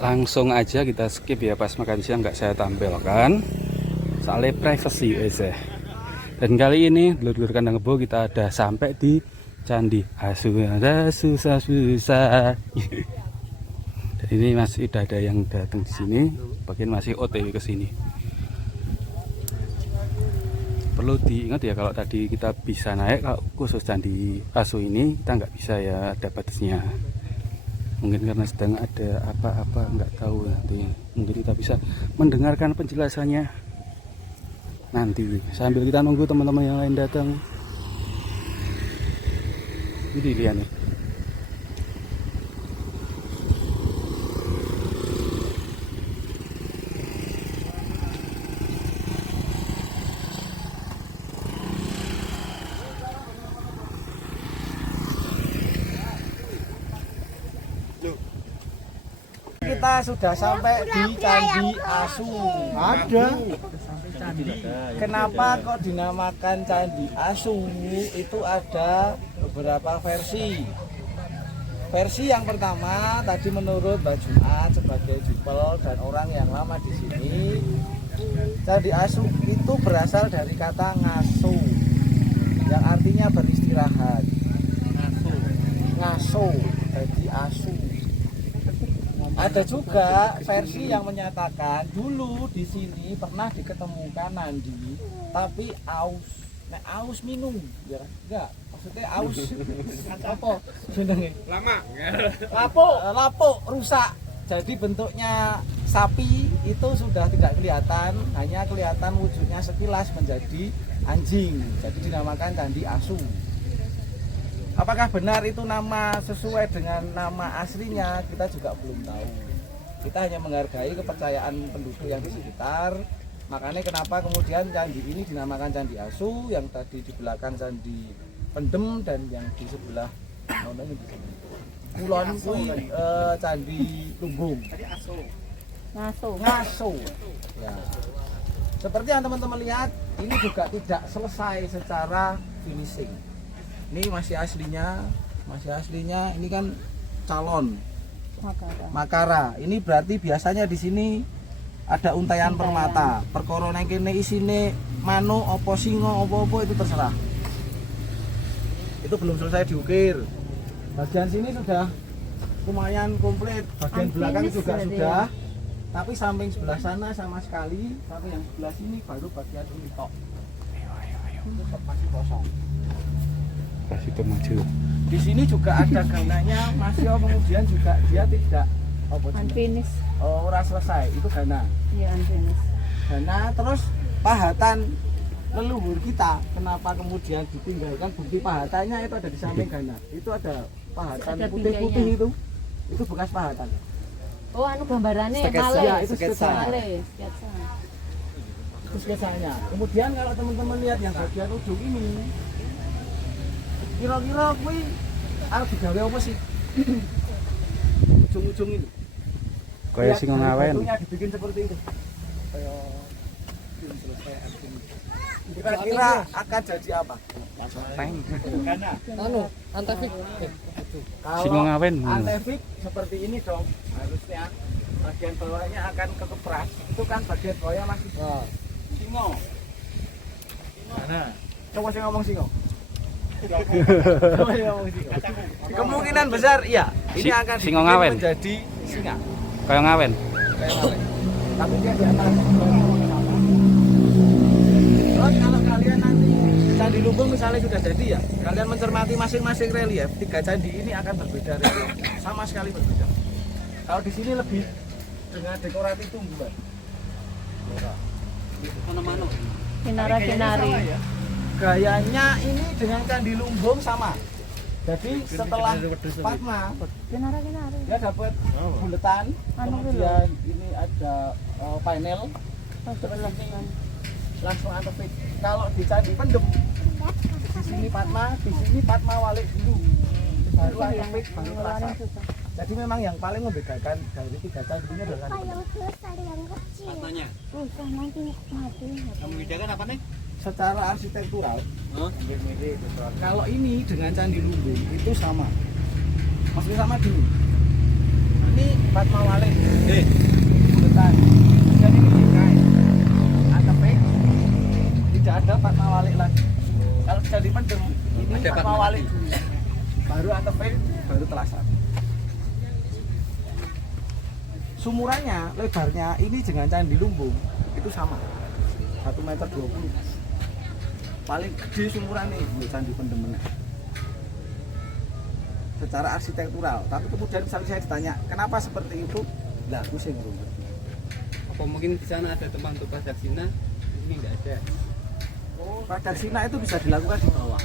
Langsung aja kita skip ya, pas makan siang nggak saya tampilkan soalnya privacy ya. Dan kali ini dulur-dulur kandang kebo kita ada sampai di Candi Asu. Ada susah-susah. Dan ini masih ada yang datang di sini, bagian masih OTW ke sini. Perlu diingat ya, kalau tadi kita bisa naik, kalau khusus Candi Asu ini kita nggak bisa ya, ada batasnya. Mungkin karena sedang ada apa-apa, nggak tahu nanti. Mungkin kita bisa mendengarkan penjelasannya nanti sambil kita nunggu teman-teman yang lain datang. Ini lihat nih. Kita sudah sampai di Candi Asu. Ada. Kenapa kok dinamakan Candi Asu? Itu ada beberapa versi. Versi yang pertama tadi menurut Mbak Jumat sebagai jupel dan orang yang lama di sini, Candi Asu itu berasal dari kata ngaso, yang artinya beristirahat. Ngaso, jadi asu. Ada juga versi yang menyatakan dulu di sini pernah diketemukan nandi, tapi aus. Nek aus minum, ya enggak. Maksudnya aus apa? Jenenge? Lama. Lapo rusak. Jadi bentuknya sapi itu sudah tidak kelihatan, hanya kelihatan wujudnya sekilas menjadi anjing. Jadi dinamakan Candi Asu. Apakah benar itu nama sesuai dengan nama aslinya, kita juga belum tahu. Kita hanya menghargai kepercayaan penduduk yang di sekitar. Makanya kenapa kemudian candi ini dinamakan Candi Asu, yang tadi di belakang Candi Pendem, dan yang di sebelah kulon Candi Lumbung. Ngaso. Ya. Seperti yang teman-teman lihat, ini juga tidak selesai secara finishing. Ini masih aslinya, ini kan calon Makara. Ini berarti biasanya di sini ada untayan permata. Perkara nang kene isine manuk apa singa apa-apa itu terserah. Itu belum selesai diukir. Bagian sini sudah lumayan komplit, bagian belakang juga sudah. Tapi samping sebelah sana sama sekali, tapi yang sebelah sini baru bagian ini tok. Tetap masih kosong. Itu maju. Di sini juga ada gananya, masih kemudian juga dia tidak unfinished. Ora selesai, itu gana. Iya, unfinished. Gana terus pahatan leluhur kita, kenapa kemudian ditinggalkan bukti pahatannya itu ada di samping gana. Itu ada pahatan putih-putih itu bekas pahatan. Oh, anu gambarannya ya, itu sketsa. Itu sketsanya. Kemudian kalau teman-teman lihat yang bagian ujung ini, kira-kira kuwi arep digawe apa sih? Ujung-ujung ini. Kayak singa ngawen. Bentuknya dibikin seperti itu. Kayak film selesai. Kira-kira akan jadi apa? Tank. Anu, antefik. Singa ngawen. Antefik seperti ini dong. Harusnya bagian bawahnya akan kekepras. Itu kan bagian bawahnya masih singo. Nah, coba saya ngomong singo. Kemungkinan besar iya, ini akan singo ngawen menjadi singa. Kayak ngawen. Tapi dia di atas. Terus kalau kalian nanti Candi Lumbung misalnya sudah jadi ya, kalian mencermati masing-masing relief, 3 candi ini akan berbeda relief, sama sekali berbeda. Kalau di sini lebih dengan dekoratif tumbuhan. Mana-mana. Kinara-kinari. Gayanya ini dengan Candi Lumbung sama. Jadi setelah Padma, dia dapat buletan, kemudian ini ada panel, langsung antefik. Kalau di Candi Pendem, di sini Padma walik dulu, baru antefik, baru terasa. Jadi memang yang paling membedakan dari 3 candi ini adalah Katanya. Yang membedakan apa nih? secara arsitektural. Kalau ini dengan Candi Lumbung itu sama, maksudnya sama dulu. Ini Padma Walik, Betul. Jadi ini dikai. Antepnya tidak ada Fatma Walik lagi. Kalau sudah dipendem, ini Ada Fatma Fatma Walik dulu. Baru antepnya, baru telasan. Sumurannya, lebarnya ini dengan Candi Lumbung itu sama. 1,20 meter. Paling gede sumurannya ini Candi Pendemen. Secara arsitektural, tapi kemudian misalnya saya ditanya kenapa seperti itu, lah aku sih belum ngerti. Apa mungkin di sana ada tempat untuk pradaksina? Ini enggak ada. Pradaksina itu bisa dilakukan di bawah,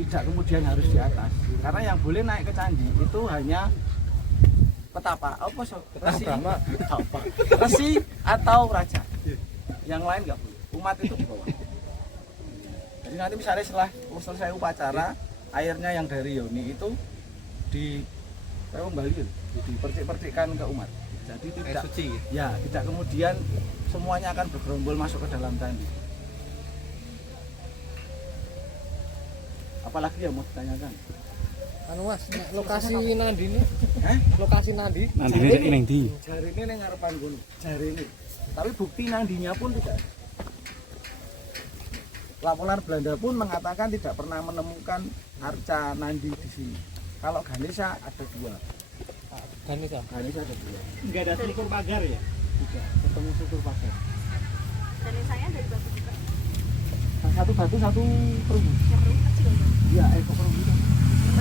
tidak kemudian harus di atas. Karena yang boleh naik ke candi itu hanya petapa, resi atau raja. Yang lain nggak boleh. Umat itu di bawah. Jadi nanti misalnya setelah selesai upacara, airnya yang dari Yoni itu dipercik-percikkan ke umat. Jadi tidak suci. Ya, tidak kemudian semuanya akan bergerombol masuk ke dalam candi. Apalagi yang mau ditanyakan? Anu Mas, nek lokasi nandi ini, Eh? lokasi nandi. Nanti ini neng di. Jari ini yang ngarepan gunung, jari ini. Tapi bukti nandinya pun tidak. Laporan Belanda pun mengatakan tidak pernah menemukan arca nandi di sini. Kalau Ganesha ada 2. Ganesha. Ganesha ada 2. Enggak ada struktur pagar ya? Tidak ketemu struktur pagar. Dan saya dari batu juga. Nah, satu batu satu perunggu. Yang perlu kecil kan? Iya, kok perunggu.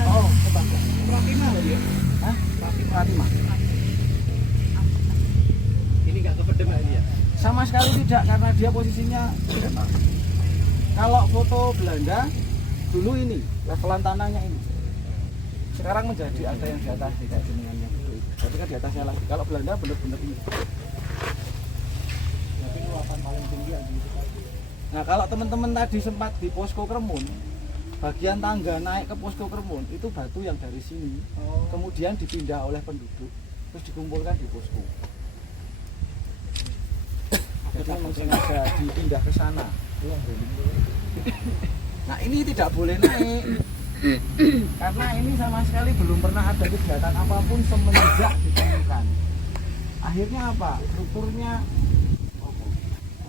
Oh, tebak. Pratima loh dia. Hah? Pratima. Ini enggak kepedem lagi ya? Sama sekali tidak karena dia posisinya datar. Kalau foto Belanda dulu ini levelan tanahnya ini. Sekarang menjadi ada yang di atas kayak jenengannya gitu. Tapi kan di atasnya lagi. Kalau Belanda benar-benar ini. Jadi luapan paling tinggi yang di situ. Nah, kalau teman-teman tadi sempat di Posko Kremun, bagian tangga naik ke Posko Kremun itu batu yang dari sini kemudian dipindah oleh penduduk terus dikumpulkan di posko. Jadi memang sengaja dipindah ke sana. Nah, ini tidak boleh naik karena ini sama sekali belum pernah ada kegiatan apapun semenjak ditemukan. Akhirnya apa? Strukturnya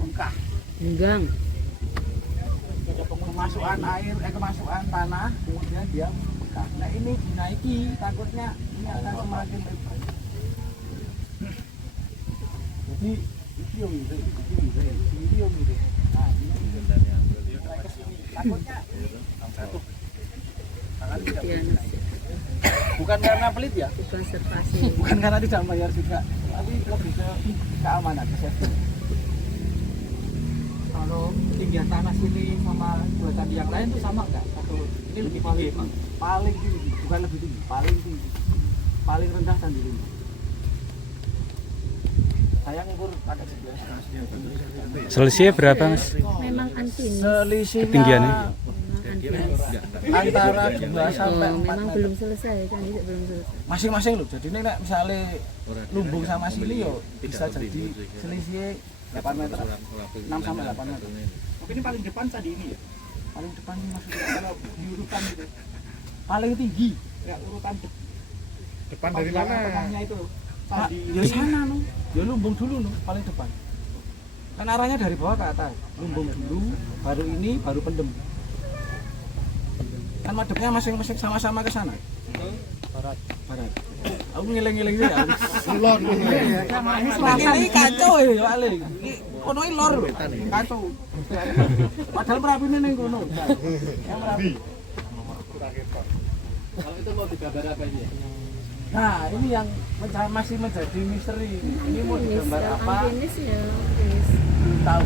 bengkak. Enggang. Kemasukan air, kemasukan tanah, kemudian dia bengkak. Nah, ini dinaiki, takutnya ini akan semakin lebar. Jadi itu yang ini. Nah, ini naik ke sini. Takutnya jatuh. Bukan karena pelit ya, Konservasi. bukan karena tidak bayar juga, tapi lebih ke keamanan, kesehatan. Kalau tinggian tanah sini sama dua candi yang lain itu sama enggak? Atau ini lebih tinggi emang? Paling tinggi, bukan lebih tinggi, paling tinggi. Paling rendah Candi Lumbung. Saya ngukur pakai GPS. Selisihnya berapa, Mas? Memang antinis. Selisihnya Ketinggiannya? Antinis. antara 2 sampai 4 Memang meter. belum selesai kan, belum selesai. Masing-masing loh. Jadi ini nek misalnya Lumbung sama sini yo bisa jadi selisih 8 meter. 6 sampai 8 meter. Tapi ini paling depan candi ini ya? Paling depan ini maksudnya kalau diurutan gitu. Paling tinggi. Enggak urutan depan dari mana? Tengahnya itu. Pak, ya sana no. Ya Lumbung dulu no, paling depan. Kan arahnya dari bawah ke atas. Lumbung dulu, baru ini, baru Pendem. Kan madepnya masing-masing sama-sama ke sana. barat. Barat. Aku ngiling-ngiling ya. Kulon Ini kacau ya, paling. Ini kono iki lor lho. Kacau. Padahal merapine ning kono. Yang Merapi. Kalau itu mau digambar apa ini ya? Nah, ini yang masih menjadi misteri. Ini mau digambar apa? Antinis ya, antinis. Belum tahu.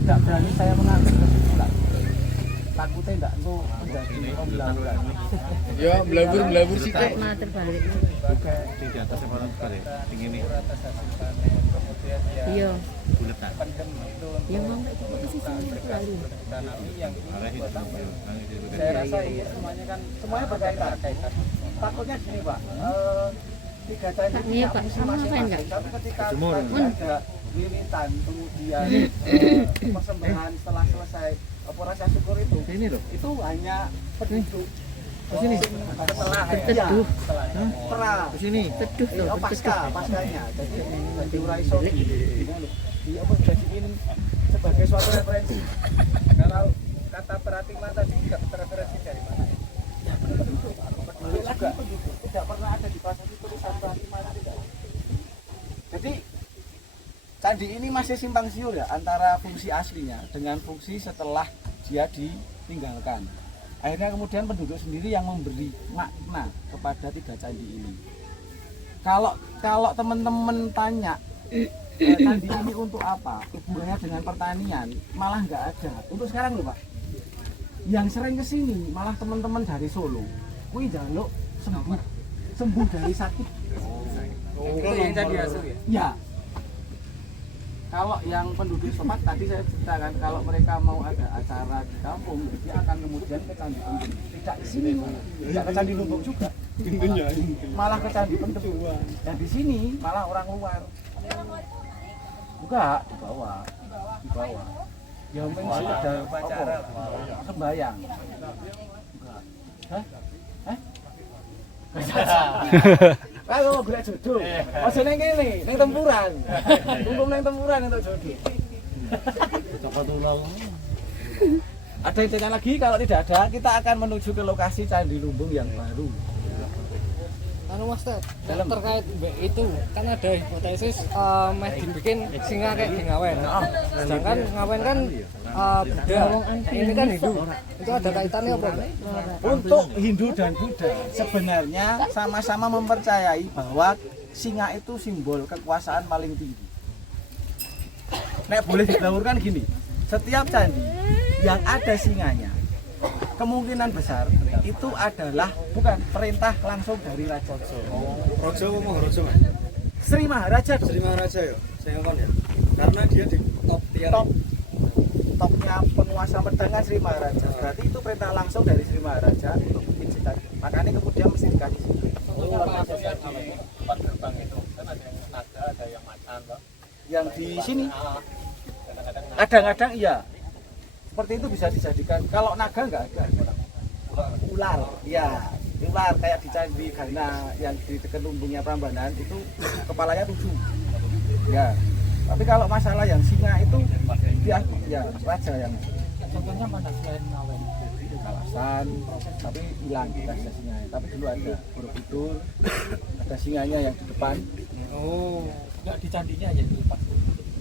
Tidak berani saya mengambil kesimpulan. Takutnya enggak engko menjadi pembelajaran. Ya, belabur sih Kak. Fatma terbalik. Di atas apa terbalik? Tinggi ini. Kemudian ya Iya. Buletan. Pendem itu Ya mau nggak itu posisinya terlalu. tanami yang Arah itu. saya rasa ini semuanya berkaitan. Takutnya gini Pak, 3 candi ini Iya, punya Pak. fungsi Sama masing-masing. apa enggak? Tapi ketika Jemur. ada lilitan kemudian persembahan setelah selesai operasi syukur itu hanya penduduk Ke sini. Setelah ya, pra Ke sini. Teduh loh, paskanya. Jadi ora iso di apa jadiin sebagai suatu referensi. Kalau kata Pratima tadi tidak referensi dari mana? Juga tidak pernah ada di prasasti tulisan Pratima tidak. Jadi candi ini masih simpang siur ya antara fungsi aslinya dengan fungsi setelah dia ditinggalkan. Akhirnya kemudian penduduk sendiri yang memberi makna kepada 3 candi ini. Kalau teman-teman tanya candi ini untuk apa? Hubungannya dengan pertanian, malah nggak ada. Untuk sekarang loh Pak. Yang sering kesini malah teman-teman dari Solo. Kuwi njaluk sembuh dari sakit. Itu yang candi asuh ya. Ya. Kalau yang penduduk setempat tadi saya ceritakan kalau mereka mau ada acara di kampung, dia akan kemudian ke Candi Pendem. Tidak di sini, tidak ke Candi Lumbung juga. Malah ke Candi Pendem. Dan di sini malah orang luar. Enggak, di bawah. Di bawah. Ya mungkin ada upacara sembahyang. Enggak. Hah? Hah? Kalau golek jodoh, aja ning kene, ning tempuran. Tunggu ning tempuran untuk jodoh. Coba tulau. Ada yang tanya lagi, kalau tidak ada, kita akan menuju ke lokasi Candi Lumbung yang baru. Anu Mas Ted, Dalam. terkait itu kan ada hipotesis meh dibikin singa kayak di Ngawen. Sedangkan Ngawen kan Buddha, ini kan Hindu. Itu ada kaitannya apa enggak? Untuk Hindu dan Buddha sebenarnya sama-sama mempercayai bahwa singa itu simbol kekuasaan paling tinggi. Nek boleh dilaurkan gini, setiap candi yang ada singanya kemungkinan besar itu adalah bukan perintah langsung dari Raja. Rojo ngomong Rojo Mas. Sri Maharaja dong. Sri Maharaja ya, saya ngomong ya. Karena dia di top tier. Topnya penguasa pedang kan Sri Maharaja. Berarti itu perintah langsung dari Sri Maharaja untuk bikin cita. Makanya kemudian mesti dikasih sini. Depan gerbang itu kan ada yang naga, ada yang macan, Pak. Yang di sini kadang-kadang iya. Seperti itu bisa dijadikan. Kalau naga enggak ada. Ular, ya. Ular kayak di Candi Gana yang di dekat lumbungnya Prambanan itu kepalanya 7. Ya. Tapi kalau masalah yang singa itu dia ya raja yang Contohnya mana selain Ngawen? Kalasan, tapi hilang raja singanya. Tapi dulu ada Borobudur, ada singanya yang di depan. Oh, enggak di candinya aja di depan.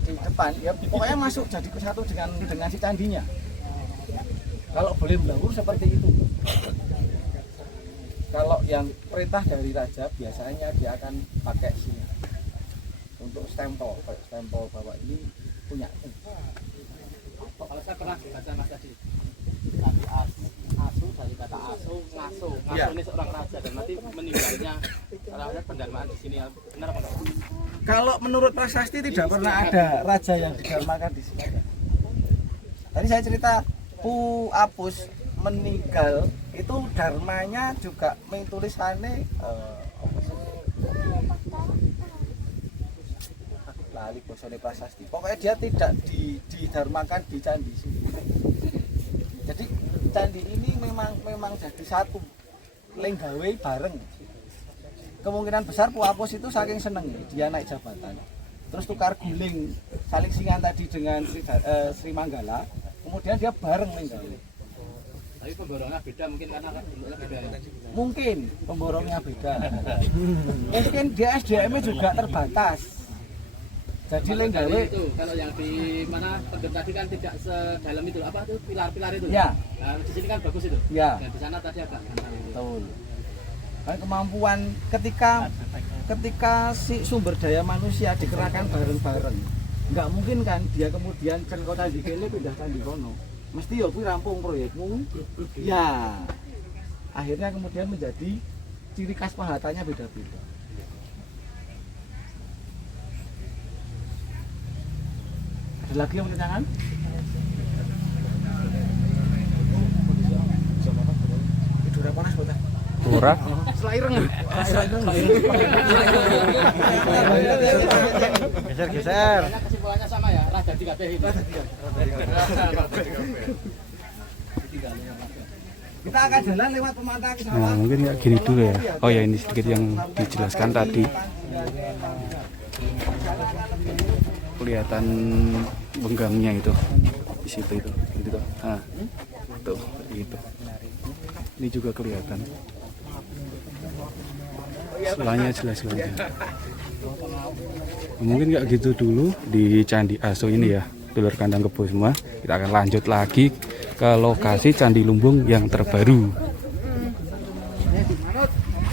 Di depan ya pokoknya masuk jadi kesatu dengan si candinya. Kalau boleh melawur seperti itu. Kalau yang perintah dari raja biasanya dia akan pakai singa untuk stempel bahwa ini punya. Kalau saya pernah baca Mas tadi. Tapi asu dari kata asu, ngaso. Ya. Ngaso ini seorang raja dan nanti meninggalnya raja pendarmaan di sini. Benar apa enggak? Kalau menurut prasasti tidak pernah ada raja yang didarmakan di sini. Tadi saya cerita Pu Apus meninggal itu dharmanya juga tulisannya lali bosone prasasti. Pokoknya dia tidak didarmakan di candi sini. Jadi candi ini memang jadi satu lenggawe bareng. Kemungkinan besar Pu Apus itu saking seneng dia naik jabatan. Terus tukar guling saling singan tadi dengan Sri Manggala. Kemudian dia bareng lenggawe. Tapi pemborongnya beda mungkin karena bentuknya beda. Mungkin pemborongnya beda. Mungkin dia SDM-nya juga terbatas. Jadi lenggawe Itu kalau yang di mana pendem tadi kan tidak sedalam itu apa itu pilar-pilar itu. ya, Nah, di sini kan bagus itu. ya, Dan di sana tadi agak betul. Kan kemampuan ketika si sumber daya manusia dikerahkan bareng-bareng. Nggak mungkin kan dia kemudian cengkok candi kene pindah candi kono. Mesti ya kuwi rampung proyekmu. Ya. Akhirnya kemudian menjadi ciri khas pahatannya beda-beda. Ada lagi yang bertanyakan? Tidur panas buat Ora. Selaireng. Geser. Karena kesimpulannya sama ya, raja 3 itu. Kita akan jalan lewat pematang Nah, sawah. mungkin nggak gini dulu ya. Oh ya, ini sedikit yang dijelaskan tadi. Kelihatan benggangnya itu di situ itu, gitu tuh. Nah, tuh itu. Ini juga kelihatan. Selanya jelas selanya. Mungkin nggak gitu dulu di Candi Aso ini ya, dulur kandang kebo semua. Kita akan lanjut lagi ke lokasi Candi Lumbung yang terbaru.